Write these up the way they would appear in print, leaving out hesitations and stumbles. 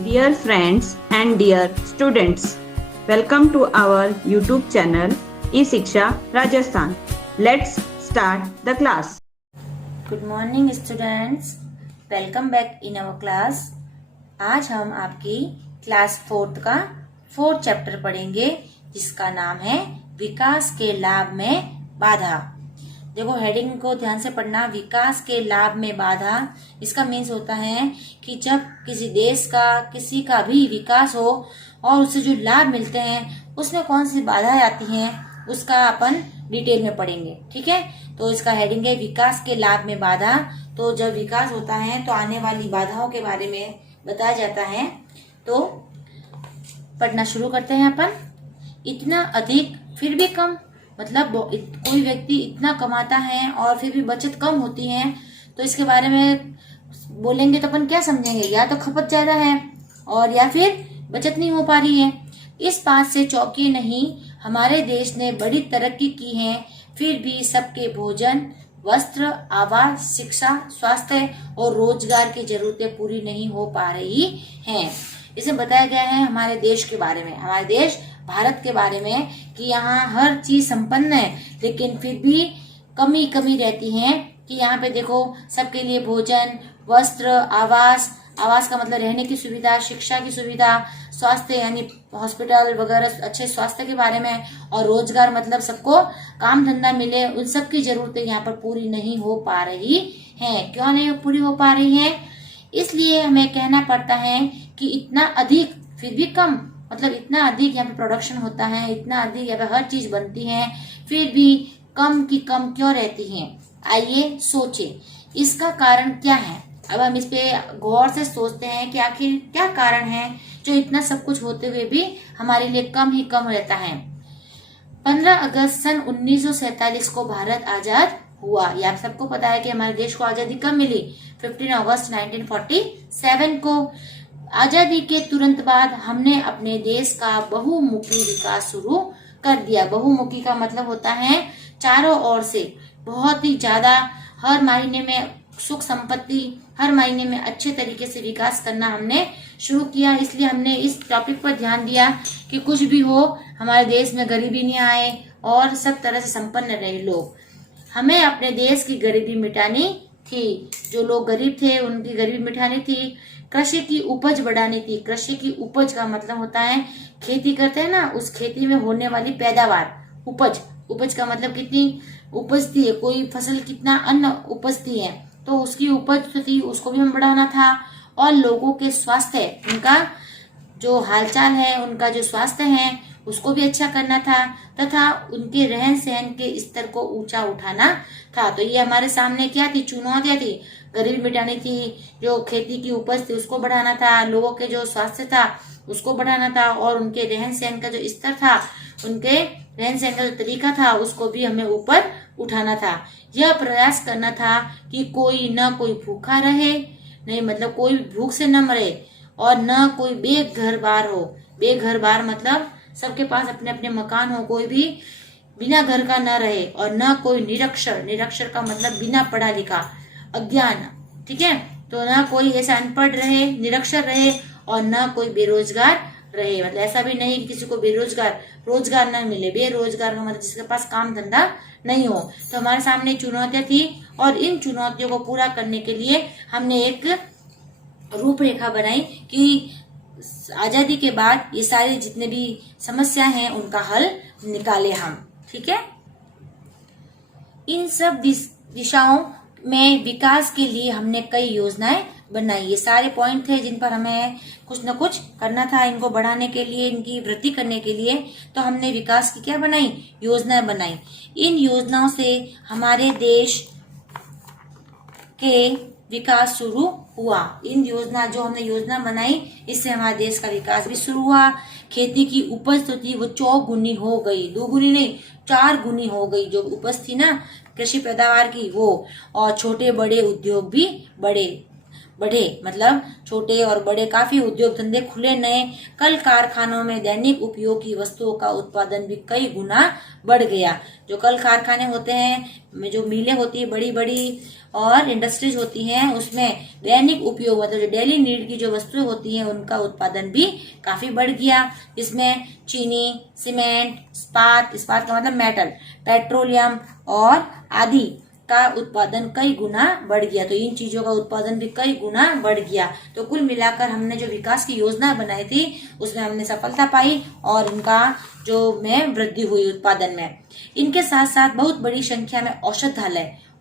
Dear friends and dear students, welcome to our YouTube channel E-Shiksha Rajasthan. Let's start the class. Good morning students, welcome back in our class. आज हम आपकी class 4th का 4th chapter पढ़ेंगे जिसका नाम है विकास के लाभ में बाधा। देखो हेडिंग को ध्यान से पढ़ना। विकास के लाभ में बाधा, इसका मीन्स होता है कि जब किसी देश का किसी का भी विकास हो और उससे जो लाभ मिलते हैं उसमें कौन सी बाधाएं आती हैं उसका अपन डिटेल में पढ़ेंगे। ठीक है, तो इसका हेडिंग है विकास के लाभ में बाधा। तो जब विकास होता है तो आने वाली बाधाओं के बारे में बताया जाता है। तो पढ़ना शुरू करते हैं अपन। इतना अधिक फिर भी कम, मतलब कोई व्यक्ति इतना कमाता है और फिर भी बचत कम होती है, तो इसके बारे में बोलेंगे तो अपन क्या समझेंगे? या तो खपत ज्यादा है और या फिर बचत नहीं हो पा रही है। इस बात से चौंकिए नहीं, हमारे देश ने बड़ी तरक्की की है, फिर भी सबके भोजन, वस्त्र, आवास, शिक्षा, स्वास्थ्य और रोजगार की जरूरतें पूरी नहीं हो पा रही हैं। इसमें बताया गया है हमारे देश के बारे में, हमारे देश भारत के बारे में, कि यहाँ हर चीज संपन्न है लेकिन फिर भी कमी रहती है। कि यहाँ पे देखो सबके लिए भोजन, वस्त्र, आवास का मतलब रहने की सुविधा, शिक्षा की सुविधा, स्वास्थ्य यानी हॉस्पिटल वगैरह अच्छे स्वास्थ्य के बारे में, और रोजगार मतलब सबको काम धंधा मिले, उन सब की जरूरतें यहाँ पर पूरी नहीं हो पा रही हैं। क्यों नहीं पूरी हो पा रही है? इसलिए हमें कहना पड़ता है कि इतना अधिक फिर भी कम, मतलब इतना अधिक यहाँ पे प्रोडक्शन होता है, इतना अधिक यहाँ पे हर चीज बनती है, फिर भी कम की कम क्यों रहती है? आइए सोचे इसका कारण क्या है। अब हम इस पे गौर से सोचते हैं कि आखिर क्या कारण है जो इतना सब कुछ होते हुए भी हमारे लिए कम ही कम रहता है। 15 अगस्त सन 1947 को भारत आजाद हुआ। ये आप सबको पता है कि हमारे देश को आजादी कब मिली? 15 अगस्त 1947 को। आजादी के तुरंत बाद हमने अपने देश का बहुमुखी विकास शुरू कर दिया। बहुमुखी का मतलब होता है चारों ओर से बहुत ही ज्यादा, हर महीने में सुख संपत्ति, हर महीने में अच्छे तरीके से विकास करना हमने शुरू किया। इसलिए हमने इस टॉपिक पर ध्यान दिया कि कुछ भी हो हमारे देश में गरीबी नहीं आए और सब तरह से संपन्न रहे लोग। हमें अपने देश की गरीबी मिटानी थी, जो लोग गरीब थे उनकी गरीबी मिटानी थी। कृषि की उपज बढ़ानी थी। कृषि की उपज का मतलब होता है खेती करते हैं ना, उस खेती में होने वाली पैदावार, उपज का मतलब कितनी उपजती है, कोई फसल कितना अन्न उपजती है, तो उसकी उपज जो थी उसको भी हमें बढ़ाना था। और लोगों के स्वास्थ्य, उनका जो हालचाल है, उनका जो स्वास्थ्य है उसको भी अच्छा करना था, तथा उनके रहन सहन के स्तर को ऊंचा उठाना था। तो ये हमारे सामने क्या थी? चुनौतियां थी। गरीबी मिटानी थी, जो खेती की उपज थी उसको बढ़ाना था, लोगों के जो स्वास्थ्य था उसको बढ़ाना था, और उनके रहन सहन का जो स्तर था, उनके रहन सहन का जो तरीका था उसको भी हमें ऊपर उठाना था। यह प्रयास करना था कि कोई न कोई भूखा रहे, नहीं मतलब कोई भूख से न मरे, और न कोई बेघर-बार हो। बेघर-बार मतलब सबके पास अपने अपने मकान हो, कोई भी बिना घर का न रहे, और न कोई निरक्षर का मतलब बिना पढ़ा लिखा, अज्ञान। ठीक है, तो न कोई ऐसा अनपढ़ रहे, निरक्षर रहे, और न कोई बेरोजगार रहे। मतलब ऐसा भी नहीं कि किसी को रोजगार न मिले। बेरोजगार का मतलब जिसके पास काम धंधा नहीं हो। तो हमारे सामने चुनौतियां थी, और इन चुनौतियों को पूरा करने के लिए हमने एक रूपरेखा बनाई कि आजादी के बाद ये सारी जितने भी समस्या हैं उनका हल निकाले हम। ठीक है, इन सब दिशाओं में विकास के लिए हमने कई योजनाएं बनाई। ये सारे पॉइंट थे जिन पर हमें कुछ न कुछ करना था, इनको बढ़ाने के लिए, इनकी वृद्धि करने के लिए। तो हमने विकास की क्या बनाई? योजनाएं बनाई। इन योजनाओं से हमारे देश के विकास शुरू हुआ। इन जो हमने योजना बनाई, इससे हमारे देश का विकास भी शुरू हुआ। खेती की उपज तो थी वो 4 गुनी हो गई, 2 गुनी नहीं 4 गुनी हो गई जो उपज थी ना कृषि पैदावार की वो। और छोटे बड़े उद्योग भी बढ़े, मतलब छोटे और बड़े काफी उद्योग धंधे खुले, नए कल कारखानों में दैनिक उपयोग की वस्तुओं का उत्पादन भी कई गुना बढ़ गया। जो कल कारखाने होते हैं, जो मिलें होती है बड़ी बड़ी और इंडस्ट्रीज होती हैं, उसमें दैनिक उपयोग मतलब जो डेली नीड की जो वस्तुएं होती हैं उनका उत्पादन भी काफी बढ़ गया। इसमें चीनी, सीमेंट, इस्पात का मतलब मेटल, पेट्रोलियम और आदि का उत्पादन कई गुना बढ़ गया। तो इन चीजों का उत्पादन भी कई गुना बढ़ गया। तो कुल मिलाकर हमने जो विकास की योजना बनाई थी उसमें हमने सफलता पाई और इनका जो में वृद्धि हुई उत्पादन में। इनके साथ साथ बहुत बड़ी संख्या में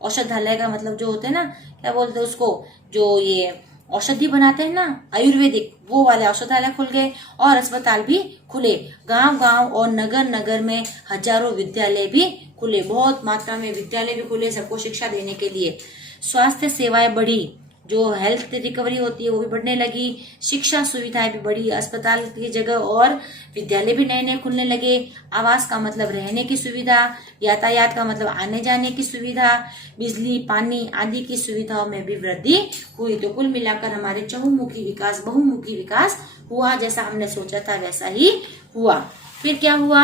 औषधालय का मतलब जो होते हैं ना, क्या बोलते हैं उसको, जो ये औषधि बनाते हैं ना आयुर्वेदिक, वो वाले औषधालय खुल गए और अस्पताल भी खुले। गांव-गांव और नगर-नगर में हजारों विद्यालय भी खुले, बहुत मात्रा में विद्यालय भी खुले सबको शिक्षा देने के लिए। स्वास्थ्य सेवाएं बढ़ी, जो हेल्थ रिकवरी होती है वो भी बढ़ने लगी। शिक्षा सुविधाएं भी बढ़ी, अस्पताल की जगह और विद्यालय भी नए नए खुलने लगे। आवास का मतलब रहने की सुविधा, यातायात का मतलब आने जाने की सुविधा, बिजली, पानी आदि की सुविधाओं में भी वृद्धि हुई। तो कुल मिलाकर हमारे बहुमुखी विकास हुआ। जैसा हमने सोचा था वैसा ही हुआ। फिर क्या हुआ?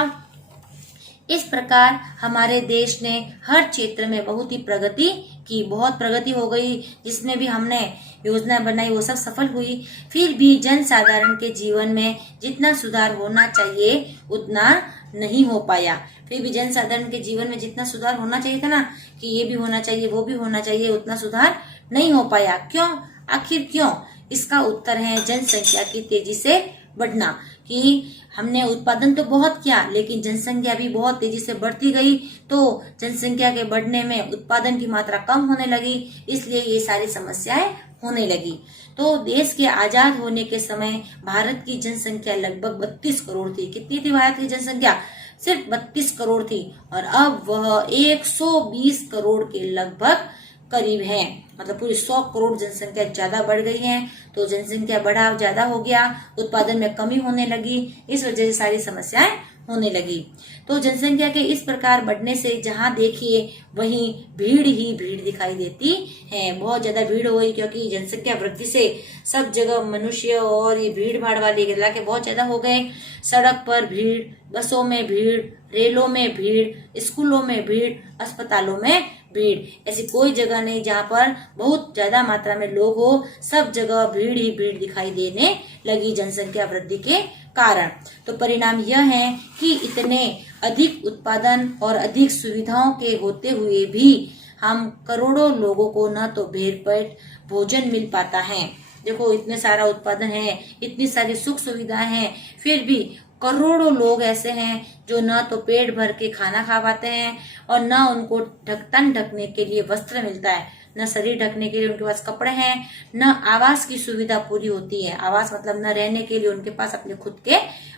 इस प्रकार हमारे देश ने हर क्षेत्र में बहुत ही प्रगति की, बहुत प्रगति हो गई। जिसमें भी हमने योजना बनाई वो सब सफल हुई। फिर भी जन साधारण के जीवन में जितना सुधार होना चाहिए उतना नहीं हो पाया। फिर भी जन साधारण के जीवन में जितना सुधार होना चाहिए था ना, कि ये भी होना चाहिए वो भी होना चाहिए, उतना सुधार नहीं हो पाया। क्यों? आखिर क्यों? इसका उत्तर है जनसंख्या की तेजी से बढ़ना। कि हमने उत्पादन तो बहुत किया लेकिन जनसंख्या भी बहुत तेजी से बढ़ती गई, तो जनसंख्या के बढ़ने में उत्पादन की मात्रा कम होने लगी, इसलिए ये सारी समस्याएं होने लगी। तो देश के आजाद होने के समय भारत की जनसंख्या लगभग 32 करोड़ थी। कितनी थी भारत की जनसंख्या? सिर्फ 32 करोड़ थी और अब वह 120 करोड़ के लगभग करीब है। मतलब पूरी 100 करोड़ जनसंख्या ज्यादा बढ़ गई है। तो जनसंख्या बढ़ाव ज्यादा हो गया, उत्पादन में कमी होने लगी, इस वजह से सारी समस्याएं होने लगी। तो जनसंख्या के इस प्रकार बढ़ने से जहां देखिए वहीं भीड़ ही भीड़ दिखाई देती है। बहुत ज्यादा भीड़ हो गई क्योंकि जनसंख्या वृद्धि से सब जगह मनुष्य और ये भीड़ भाड़ वाले इलाके बहुत ज्यादा हो गए। सड़क पर भीड़, बसों में भीड़, रेलों में भीड़, स्कूलों में भीड़, अस्पतालों में भीड़। ऐसी कोई जगह नहीं जहाँ पर बहुत ज्यादा मात्रा में लोग हो, सब जगह भीड़ ही भीड़ दिखाई देने लगी जनसंख्या वृद्धि के कारण। तो परिणाम यह है कि इतने अधिक उत्पादन और अधिक सुविधाओं के होते हुए भी हम करोड़ों लोगों को न तो भर पेट भोजन मिल पाता है। देखो इतने सारा उत्पादन है, इतनी सारी सुख सुविधाएं हैं, फिर भी करोड़ों लोग ऐसे हैं जो न तो पेट भर के खाना खा पाते हैं और न उनको तन ढकने के लिए वस्त्र मिलता है, न शरीर ढकने के लिए उनके पास कपड़े हैं, न आवास की सुविधा पूरी होती है। आवास मतलब न रहने के लिए उनके पास अपने खुद के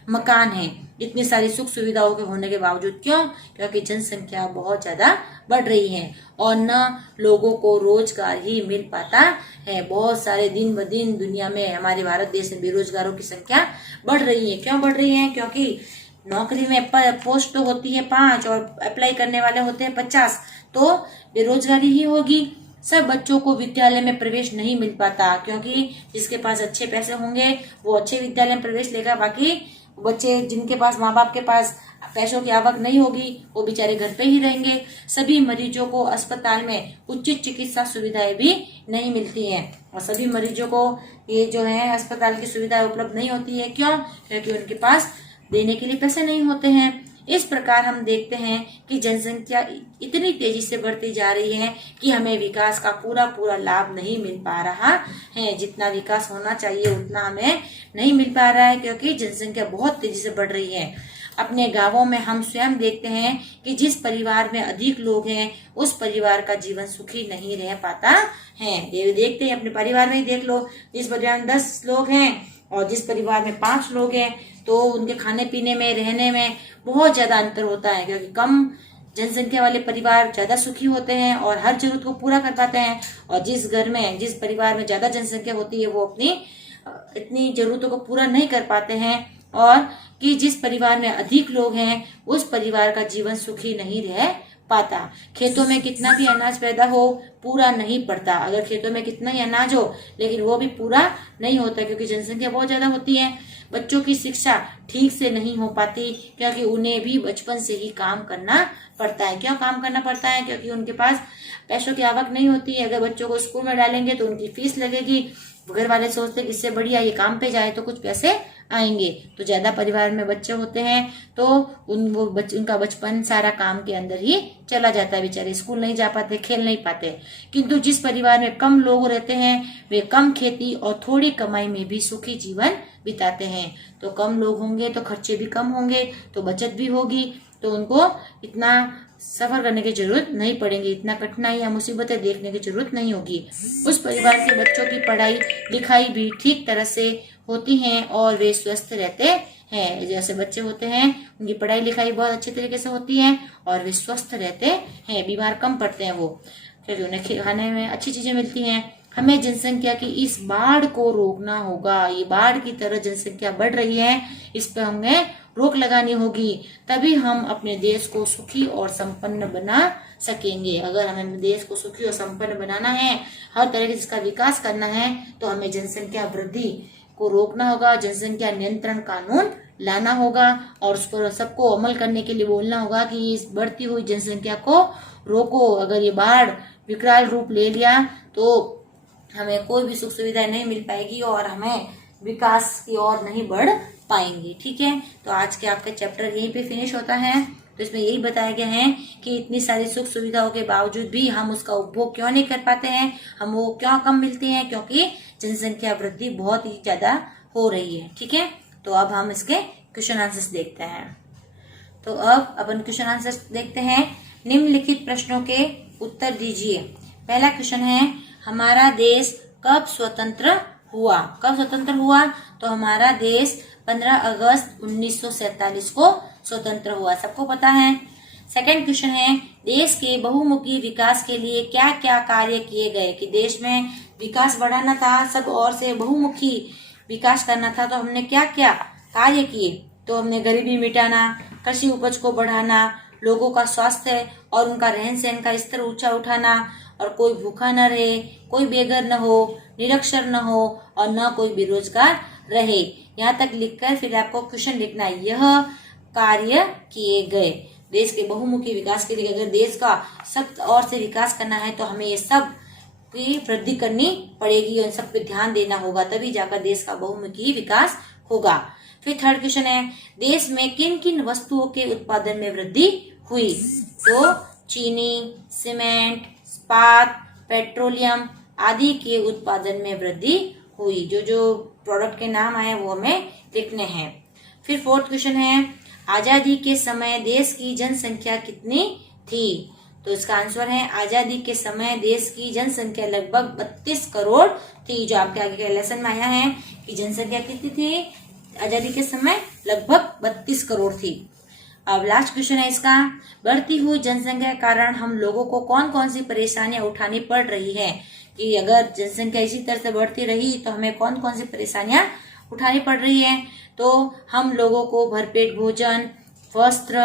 मकान हैं। इतनी सारी सुख सुविधाओं के होने के बावजूद। क्यों? क्योंकि जनसंख्या बहुत ज्यादा बढ़ रही है और न लोगों को रोजगार ही मिल पाता है। बहुत सारे दिन ब दिन दुनिया में, हमारे भारत देश में बेरोजगारों की संख्या बढ़ रही है। क्यों बढ़ रही है? क्योंकि नौकरी में पोस्ट तो होती है 5 और अप्लाई करने वाले होते हैं 50, तो बेरोजगारी ही होगी। सब बच्चों को विद्यालय में प्रवेश नहीं मिल पाता क्योंकि जिसके पास अच्छे पैसे होंगे वो अच्छे विद्यालय में प्रवेश लेगा, बाकी बच्चे जिनके पास माँ बाप के पास पैसों की आवक नहीं होगी वो बेचारे घर पे ही रहेंगे। सभी मरीजों को अस्पताल में उचित चिकित्सा सुविधाएं भी नहीं मिलती हैं और सभी मरीजों को ये जो है अस्पताल की सुविधा उपलब्ध नहीं होती है। क्यों? क्योंकि उनके पास देने के लिए पैसे नहीं होते हैं। इस प्रकार हम देखते हैं कि जनसंख्या इतनी तेजी से बढ़ती जा रही है कि हमें विकास का पूरा लाभ नहीं मिल पा रहा है। जितना विकास होना चाहिए उतना हमें नहीं मिल पा रहा है क्योंकि जनसंख्या बहुत तेजी से बढ़ रही है। अपने गांवों में हम स्वयं देखते हैं कि जिस परिवार में अधिक लोग हैं उस परिवार का जीवन सुखी नहीं रह पाता है। देखते हैं अपने परिवार में ही देख लो, जिस परिवार में 10 लोग हैं और जिस परिवार में 5 लोग हैं तो उनके खाने पीने में, रहने में बहुत ज्यादा अंतर होता है क्योंकि कम जनसंख्या वाले परिवार ज्यादा सुखी होते हैं और हर जरूरत को पूरा कर पाते हैं और जिस परिवार में ज्यादा जनसंख्या होती है वो अपनी इतनी जरूरतों को पूरा नहीं कर पाते हैं। और कि जिस परिवार में अधिक लोग हैं उस परिवार का जीवन सुखी नहीं रह पाता। खेतों में कितना भी अनाज पैदा हो पूरा नहीं पड़ता। अगर खेतों में कितना ही अनाज हो लेकिन वो भी पूरा नहीं होता, क्योंकि जनसंख्या बहुत ज्यादा होती है। बच्चों की शिक्षा ठीक से नहीं हो पाती क्योंकि उन्हें भी बचपन से ही काम करना पड़ता है। क्यों काम करना पड़ता है? क्योंकि उनके पास पैसों की आवक नहीं होती है। अगर बच्चों को स्कूल में डालेंगे तो उनकी फीस लगेगी। घर वाले सोचते कि इससे बढ़िया ये काम पे जाए तो कुछ पैसे आएंगे। तो ज्यादा परिवार में बच्चे होते हैं तो उनका बचपन सारा काम के अंदर ही चला जाता है। बेचारे स्कूल नहीं जा पाते, खेल नहीं पाते। किंतु जिस परिवार में कम लोग रहते हैं वे कम खेती और थोड़ी कमाई में भी सुखी जीवन बिताते हैं। तो कम लोग होंगे तो खर्चे भी कम होंगे, तो बचत भी होगी, तो उनको इतना सफर करने की जरूरत नहीं पड़ेगी, इतना कठिनाई या मुसीबतें देखने की जरूरत नहीं होगी। उस परिवार के बच्चों की पढ़ाई लिखाई भी ठीक तरह से होती हैं और वे स्वस्थ रहते हैं। जैसे बच्चे होते हैं उनकी पढ़ाई लिखाई बहुत अच्छे तरीके से होती है और वे स्वस्थ रहते हैं, बीमार कम पड़ते हैं वो, क्योंकि उन्हें खाने में अच्छी चीजें मिलती हैं। हमें जनसंख्या की इस बाढ़ को रोकना होगा। ये बाढ़ की तरह जनसंख्या बढ़ रही है, इस पर हमें रोक लगानी होगी, तभी हम अपने देश को सुखी और संपन्न बना सकेंगे। अगर हमें देश को सुखी और संपन्न बनाना है, हर तरह से इसका विकास करना है, तो हमें जनसंख्या वृद्धि को रोकना होगा, जनसंख्या नियंत्रण कानून लाना होगा और उस पर सबको अमल करने के लिए बोलना होगा कि इस बढ़ती हुई जनसंख्या को रोको। अगर ये बाढ़ विकराल रूप ले लिया तो हमें कोई भी सुख सुविधाएं नहीं मिल पाएगी और हमें विकास की ओर नहीं बढ़ पाएंगे। ठीक है, तो आज के आपका चैप्टर यहीं पे फिनिश होता है। तो इसमें यही बताया गया है कि इतनी सारी सुख सुविधाओं के बावजूद भी हम उसका उपभोग क्यों नहीं कर पाते हैं, हम वो क्यों कम मिलती हैं, क्योंकि जनसंख्या वृद्धि बहुत ही ज्यादा हो रही है। ठीक है, तो अब हम इसके क्वेश्चन आंसर्स देखते हैं। तो अब अपन क्वेश्चन आंसर्स देखते हैं। निम्नलिखित प्रश्नों के उत्तर दीजिए। पहला क्वेश्चन है, हमारा देश कब स्वतंत्र हुआ? कब स्वतंत्र हुआ? तो हमारा देश 15 अगस्त 1947 को स्वतंत्र हुआ, सबको पता है। सेकंड क्वेश्चन है, देश के बहुमुखी विकास के लिए क्या क्या कार्य किए गए? कि देश में विकास बढ़ाना था, सब ओर से बहुमुखी विकास करना था, तो हमने क्या क्या कार्य किए? तो हमने गरीबी मिटाना, कृषि उपज को बढ़ाना, लोगों का स्वास्थ्य और उनका रहन सहन का स्तर ऊंचा उठाना, और कोई भूखा न रहे, कोई बेघर न हो, निरक्षर न हो और न कोई बेरोजगार रहे। यहाँ तक लिखकर फिर आपको क्वेश्चन लिखना है, यह कार्य किए गए। देश के बहुमुखी विकास के लिए अगर देश का सब ओर से विकास करना है तो हमें ये सब की वृद्धि करनी पड़ेगी और सब पे ध्यान देना होगा, तभी जाकर देश का बहुमुखी विकास होगा। फिर थर्ड क्वेश्चन है, देश में किन किन वस्तुओं के उत्पादन में वृद्धि हुई? तो चीनी, सीमेंट, इस्पात, पेट्रोलियम आदि के उत्पादन में वृद्धि हुई। जो जो प्रोडक्ट के नाम आए वो हमें लिखने हैं। फिर फोर्थ क्वेश्चन है, आजादी के समय देश की जनसंख्या कितनी थी? तो इसका आंसर है, आजादी के समय देश की जनसंख्या लगभग 32 करोड़ थी। जो आपके आगे के लेसन में आया है कि जनसंख्या कितनी थी आजादी के समय? लगभग 32 करोड़ थी। अब लास्ट क्वेश्चन है इसका, बढ़ती हुई जनसंख्या के कारण हम लोगों को कौन कौन सी परेशानियां उठानी पड़ रही है? कि अगर जनसंख्या इसी तरह से बढ़ती रही तो हमें कौन कौन सी परेशानियां उठानी पड़ रही है? तो हम लोगों को भरपेट भोजन, वस्त्र,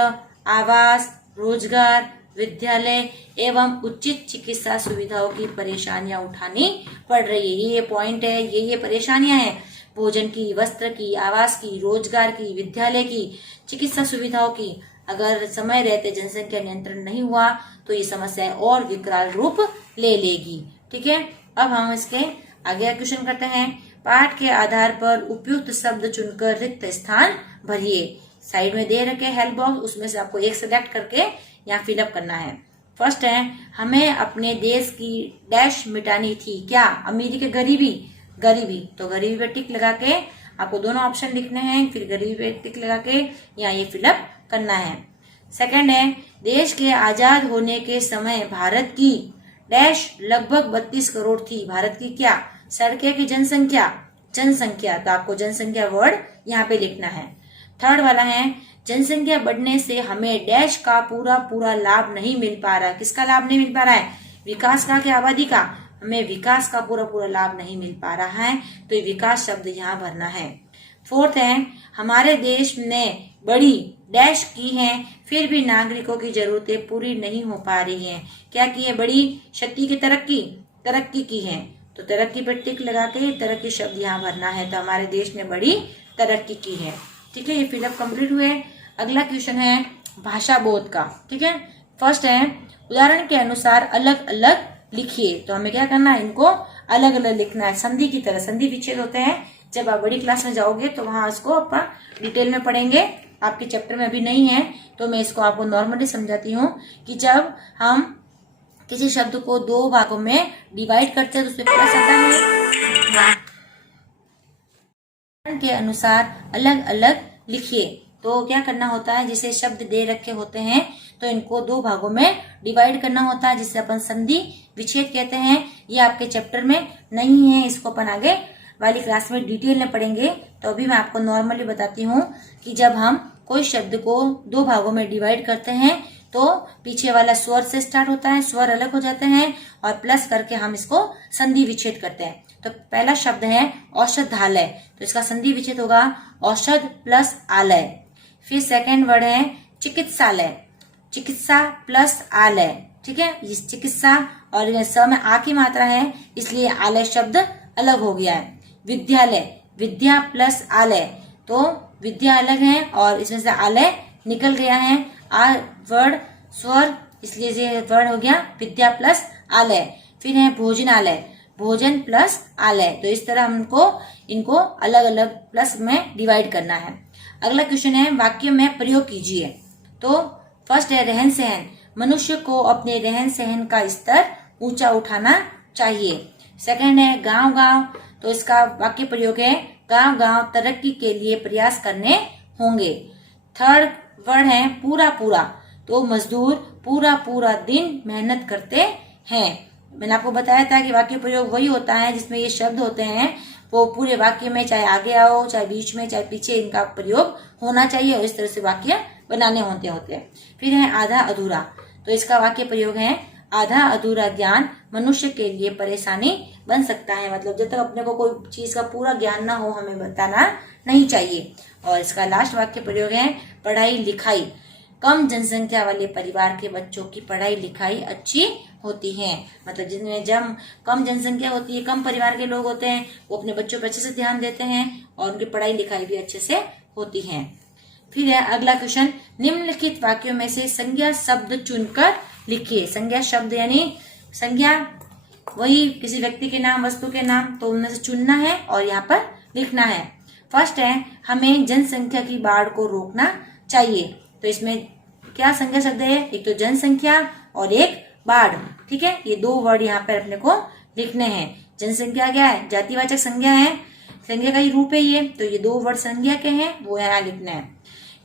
आवास, रोजगार, विद्यालय एवं उचित चिकित्सा सुविधाओं की परेशानियां उठानी पड़ रही है। ये पॉइंट है, ये परेशानियां हैं, भोजन की, वस्त्र की, आवास की, रोजगार की, विद्यालय की, चिकित्सा सुविधाओं की। अगर समय रहते जनसंख्या नियंत्रण नहीं हुआ तो ये समस्या और विकराल रूप ले लेगी। ठीक है, अब हम इसके आगे क्वेश्चन करते हैं। पाठ के आधार पर उपयुक्त शब्द चुनकर रिक्त स्थान भरिए। साइड में दे रखे हेल्प बॉक्स, उसमें से आपको एक सिलेक्ट करके यहाँ फिलअप करना है। फर्स्ट है, हमें अपने देश की डैश मिटानी थी। क्या? अमीरी के गरीबी? गरीबी, तो गरीबी पे टिक लगा के आपको दोनों ऑप्शन लिखने हैं, फिर गरीबी पे टिक लगा के यहाँ ये फिलअप करना है। सेकंड है, देश के आजाद होने के समय भारत की डैश लगभग 32 करोड़ थी। भारत की क्या? सड़कें की जनसंख्या? जनसंख्या, तो आपको जनसंख्या वर्ड यहाँ पे लिखना है। थर्ड वाला है, जनसंख्या बढ़ने से हमें डैश का पूरा पूरा लाभ नहीं मिल पा रहा है। किसका लाभ नहीं मिल पा रहा है? विकास का, क्या आबादी का? हमें विकास का पूरा पूरा लाभ नहीं मिल पा रहा है, तो ये विकास शब्द यहाँ भरना है। फोर्थ है, हमारे देश ने बड़ी डैश की हैं, फिर भी नागरिकों की जरूरतें पूरी नहीं हो पा रही हैं। क्या की है? बड़ी शक्ति की तरक्की की है। तो तरक्की पर टिक लगा के तरक्की शब्द यहाँ भरना है। तो हमारे देश ने बड़ी तरक्की की है। ठीक है, ये फिलअप कंप्लीट हुए। अगला क्वेश्चन है भाषा बोध का। ठीक है, फर्स्ट है उदाहरण के अनुसार अलग अलग लिखिए। तो हमें क्या करना है? इनको अलग अलग लिखना है, संधि की तरह। संधि विच्छेद होते हैं, जब आप बड़ी क्लास में जाओगे तो वहां इसको अपन डिटेल में पढ़ेंगे। आपके चैप्टर में अभी नहीं है तो मैं इसको आपको नॉर्मली समझाती हूँ कि जब हम किसी शब्द को दो भागों में डिवाइड करते हैं तो उसमें प्लस आता है। उदाहरण के अनुसार अलग अलग लिखिए। तो क्या करना होता है? जिसे शब्द दे रखे होते हैं तो इनको दो भागों में डिवाइड करना होता है, जिसे अपन संधि विच्छेद कहते हैं। ये आपके चैप्टर में नहीं है, इसको अपन आगे वाली क्लास में डिटेल में पढ़ेंगे। तो अभी मैं आपको नॉर्मली बताती हूँ कि जब हम कोई शब्द को दो भागों में डिवाइड करते हैं तो पीछे वाला स्वर से स्टार्ट होता है, स्वर अलग हो जाते हैं और प्लस करके हम इसको संधि विच्छेद करते हैं। तो पहला शब्द है औषधालय, तो इसका संधि विच्छेद होगा औषध प्लस आलय। फिर सेकेंड वर्ड है चिकित्सालय, चिकित्सा प्लस आलय। ठीक है, इस चिकित्सा और स में आ की मात्रा है इसलिए आलय शब्द अलग हो गया है। विद्यालय, विद्या प्लस आलय, तो विद्या अलग है और इसमें से आलय निकल गया है। आ वर्ड स्वर, इसलिए ये वर्ड हो गया विद्या प्लस आलय। फिर है भोजनालय, भोजन प्लस आलय। तो इस तरह हमको इनको अलग अलग प्लस में डिवाइड करना है। अगला क्वेश्चन है वाक्य में प्रयोग कीजिए। तो फर्स्ट है रहन सहन, मनुष्य को अपने रहन सहन का स्तर ऊंचा उठाना चाहिए। सेकंड है गांव गांव, तो इसका वाक्य प्रयोग है गांव गांव तरक्की के लिए प्रयास करने होंगे। थर्ड वर्ड है पूरा पूरा, तो मजदूर पूरा पूरा दिन मेहनत करते हैं। मैंने आपको बताया था कि वाक्य प्रयोग वही होता है जिसमें ये शब्द होते हैं वो पूरे वाक्य में, चाहे आगे आओ चाहे बीच में चाहे पीछे, इनका प्रयोग होना चाहिए और इस तरह से वाक्य बनाने होते हैं। फिर है आधा अधूरा, तो इसका वाक्य प्रयोग है आधा अधूरा ज्ञान मनुष्य के लिए परेशानी बन सकता है। मतलब जब तक अपने को कोई चीज का पूरा ज्ञान ना हो हमें बताना नहीं चाहिए। और इसका लास्ट वाक्य प्रयोग है पढ़ाई लिखाई, कम जनसंख्या वाले परिवार के बच्चों की पढ़ाई लिखाई अच्छी होती है। मतलब जिनमें जब कम जनसंख्या होती है, कम परिवार के लोग होते हैं, वो अपने बच्चों पर अच्छे से ध्यान देते हैं और उनकी पढ़ाई लिखाई भी अच्छे से होती है। फिर है अगला क्वेश्चन, निम्नलिखित वाक्यों में से संज्ञा शब्द चुनकर लिखिए। संज्ञा शब्द यानी संज्ञा वही किसी व्यक्ति के नाम, वस्तु के नाम, तो उनमें से चुनना है और यहाँ पर लिखना है। फर्स्ट है हमें जनसंख्या की बाढ़ को रोकना चाहिए। तो इसमें क्या संज्ञा शब्द है? एक तो जनसंख्या और एक बाढ़। ठीक है, ये दो वर्ड यहाँ पर अपने को लिखने हैं। जनसंख्या क्या है? जातिवाचक संज्ञा है, संज्ञा का ही रूप है ये, तो ये दो वर्ड संज्ञा के हैं, वो यहाँ लिखना है।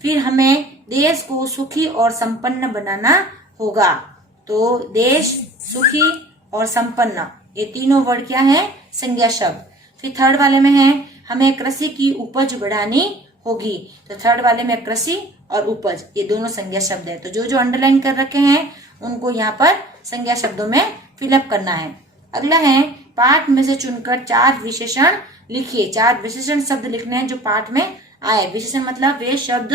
फिर हमें देश को सुखी और संपन्न बनाना होगा। तो देश, सुखी और संपन्न, ये तीनों वर्ड क्या है? संज्ञा शब्द। फिर थर्ड वाले में है हमें कृषि की उपज बढ़ानी होगी। तो थर्ड वाले में कृषि और उपज, ये दोनों संज्ञा शब्द है। तो जो जो अंडरलाइन कर रखे हैं उनको यहाँ पर संज्ञा शब्दों में फिलअप करना है। अगला है पाठ में से चुनकर 4 विशेषण लिखिए। 4 विशेषण शब्द लिखने हैं जो पाठ में आए। विशेषण मतलब वे शब्द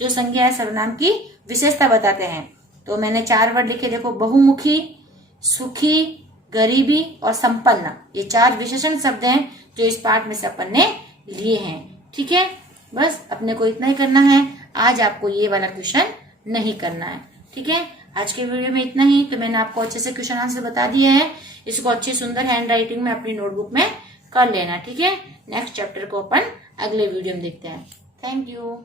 जो संज्ञा है सर्वनाम की विशेषता बताते हैं। तो मैंने 4 वर्ड लिखे, देखो बहुमुखी, सुखी, गरीबी और संपन्न, ये 4 विशेषण शब्द हैं जो इस पाठ में से अपन ने लिए हैं। ठीक है, बस अपने को इतना ही करना है। आज आपको ये वाला क्वेश्चन नहीं करना है। ठीक है, आज के वीडियो में इतना ही। तो मैंने आपको अच्छे से क्वेश्चन आंसर बता दिए हैं, इसको अच्छी सुंदर हैंड राइटिंग में अपनी नोटबुक में कर लेना। ठीक है, नेक्स्ट चैप्टर को अपन अगले वीडियो में देखते हैं। Thank you.